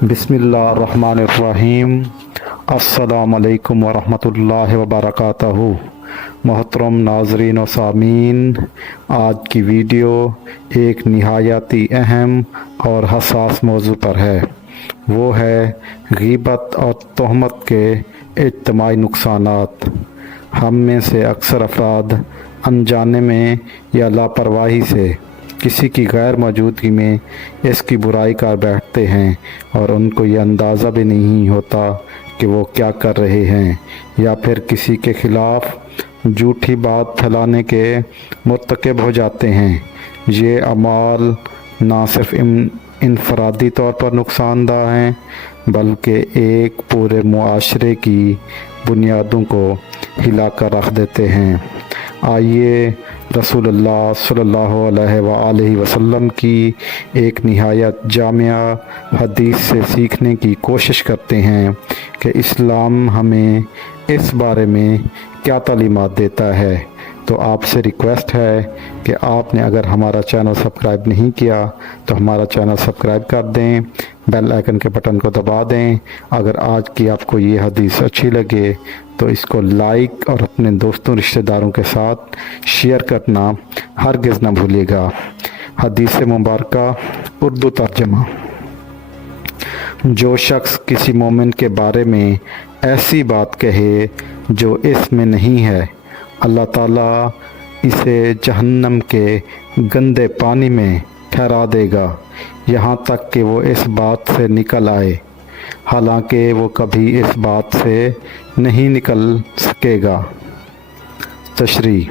बिस्मिल्लाहिर्रहमानिर्रहीम। अस्सलामु अलैकुम वरहमतुल्लाहि वबरकातुहू। मोहतरम नाज़रीन व सामीन, आज की वीडियो एक निहायती अहम और हसास मौजू पर है। वो है गीबत और तोहमत के इज्तिमाई नुकसानात। हम में से अक्सर अफराद अनजाने में या लापरवाही से किसी की गैर मौजूदगी में इसकी बुराई कर बैठते हैं और उनको ये अंदाज़ा भी नहीं होता कि वो क्या कर रहे हैं, या फिर किसी के ख़िलाफ़ झूठी बात फैलाने के मुर्तकब हो जाते हैं। ये अमाल ना सिर्फ इनफरादी तौर पर नुकसानदाह हैं बल्कि एक पूरे मुआशरे की बुनियादों को हिला कर रख देते हैं। आइए रसूलुल्लाह सल्लल्लाहु अलैहि वसल्लम की एक निहायत जामिया हदीस से सीखने की कोशिश करते हैं कि इस्लाम हमें इस बारे में क्या तालीमात देता है। तो आपसे रिक्वेस्ट है कि आपने अगर हमारा चैनल सब्सक्राइब नहीं किया तो हमारा चैनल सब्सक्राइब कर दें, बेल आइकन के बटन को दबा दें। अगर आज की आपको ये हदीस अच्छी लगे तो इसको लाइक और अपने दोस्तों रिश्तेदारों के साथ शेयर करना हरगिज़ ना भूलिएगा। हदीस मुबारका उर्दू तर्जमा। जो शख्स किसी मोमिन के बारे में ऐसी बात कहे जो इसमें नहीं है, अल्लाह ताला इसे जहन्नम के गंदे पानी में ठहरा देगा यहाँ तक कि वो इस बात से निकल आए, हालांकि वो कभी इस बात से नहीं निकल सकेगा। तशरीह,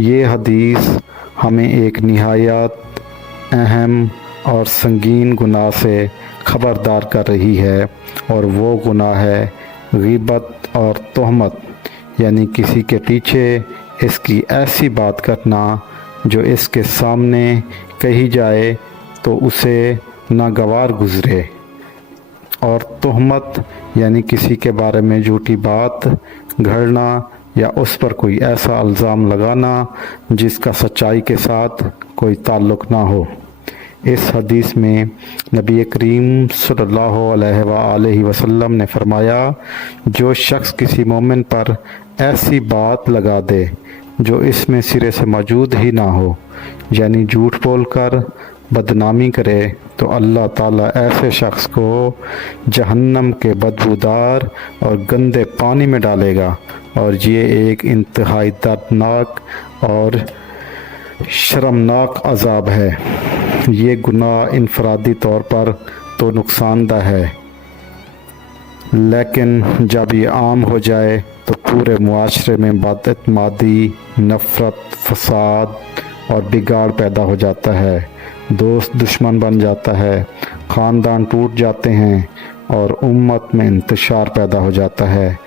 ये हदीस हमें एक निहायत अहम और संगीन गुनाह से ख़बरदार कर रही है, और वो गुनाह है गीबत और तोहमत, यानी किसी के पीछे इसकी ऐसी बात करना जो इसके सामने कही जाए तो उसे नागवार गुज़रे, और तोहमत यानी किसी के बारे में झूठी बात गढ़ना या उस पर कोई ऐसा इल्ज़ाम लगाना जिसका सच्चाई के साथ कोई ताल्लुक़ ना हो। इस हदीस में नबी करीम सल्लल्लाहु अलैहि वसल्लम ने फरमाया, जो शख्स किसी मोमिन पर ऐसी बात लगा दे जो इसमें सिरे से मौजूद ही ना हो, यानी झूठ बोलकर बदनामी करे, तो अल्लाह ताला ऐसे शख्स को जहन्नम के बदबूदार और गंदे पानी में डालेगा, और ये एक इंतहाई दर्दनाक और शर्मनाक अज़ाब है। ये गुनाह इनफरादी तौर पर तो नुकसानदा है, लेकिन जब ये आम हो जाए तो पूरे मुआशरे में बदइत्मीदी, नफ़रत, फसाद और बिगाड़ पैदा हो जाता है। दोस्त दुश्मन बन जाता है, ख़ानदान टूट जाते हैं और उम्मत में इंतशार पैदा हो जाता है।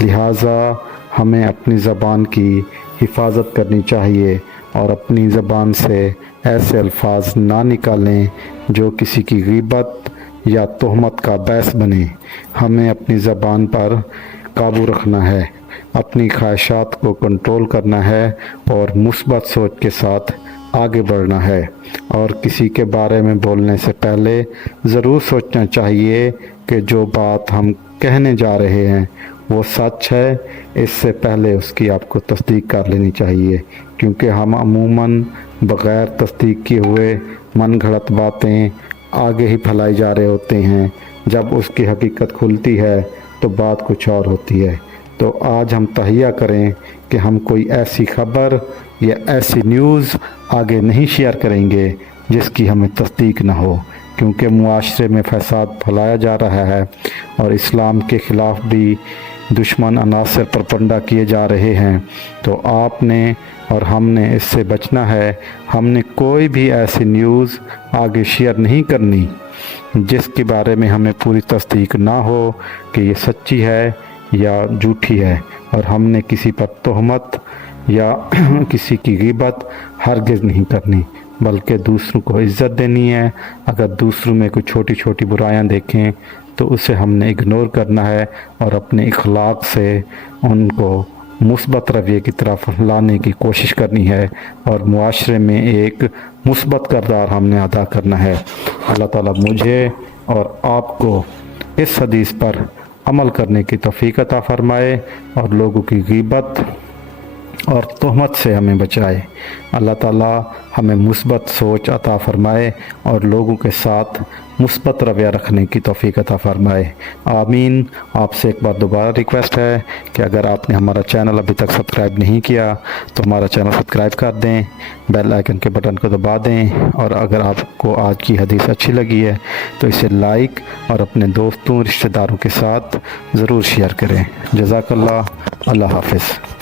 लिहाजा हमें अपनी ज़बान की हिफाजत करनी चाहिए और अपनी ज़बान से ऐसे अल्फाज ना निकालें जो किसी की गीबत या तोहमत का बायस बने। हमें अपनी ज़बान पर काबू रखना है, अपनी ख्वाहिशात को कंट्रोल करना है और मुस्बत सोच के साथ आगे बढ़ना है, और किसी के बारे में बोलने से पहले ज़रूर सोचना चाहिए कि जो बात हम कहने जा रहे हैं वो सच है। इससे पहले उसकी आपको तस्दीक कर लेनी चाहिए, क्योंकि हम अमूमन बग़ैर तस्दीक किए हुए मन घड़त बातें आगे ही फैलाई जा रहे होते हैं। जब उसकी हकीकत खुलती है तो बात कुछ और होती है। तो आज हम तहिया करें कि हम कोई ऐसी खबर या ऐसी न्यूज़ आगे नहीं शेयर करेंगे जिसकी हमें तस्दीक ना हो, क्योंकि मुआशरे में फसाद फैलाया जा रहा है और इस्लाम के ख़िलाफ़ भी दुश्मन अनासर परपंडा किए जा रहे हैं। तो आपने और हमने इससे बचना है। हमने कोई भी ऐसी न्यूज़ आगे शेयर नहीं करनी जिसके बारे में हमें पूरी तस्दीक ना हो कि ये सच्ची है या झूठी है, और हमने किसी पर तोहमत या किसी की गीबत हरगिज़ नहीं करनी, बल्कि दूसरों को इज़्ज़त देनी है। अगर दूसरों में कोई छोटी छोटी बुराइयां देखें तो उसे हमने इग्नोर करना है और अपने इखलाक से उनको मुस्बत रवैये की तरफ लाने की कोशिश करनी है, और मुआशरे में एक मुस्बत किरदार हमने अदा करना है। अल्लाह ताला मुझे اور آپ کو اس حدیث پر عمل کرنے کی توفیق عطا فرمائے اور لوگوں کی غیبت اور تہمت سے ہمیں بچائے۔ اللہ تعالیٰ ہمیں مثبت سوچ عطا فرمائے اور لوگوں کے ساتھ مثبت رویہ رکھنے کی توفیق عطا فرمائے، آمین۔ آپ سے ایک بار دوبارہ ریکویسٹ ہے کہ اگر آپ نے ہمارا چینل ابھی تک سبسکرائب نہیں کیا تو ہمارا چینل سبسکرائب کر دیں، بیل آئیکن کے بٹن کو دبا دیں، اور اگر آپ کو آج کی حدیث اچھی لگی ہے تو اسے لائک اور اپنے دوستوں رشتہ داروں کے ساتھ ضرور شیئر کریں۔ جزاک اللہ، اللہ حافظ۔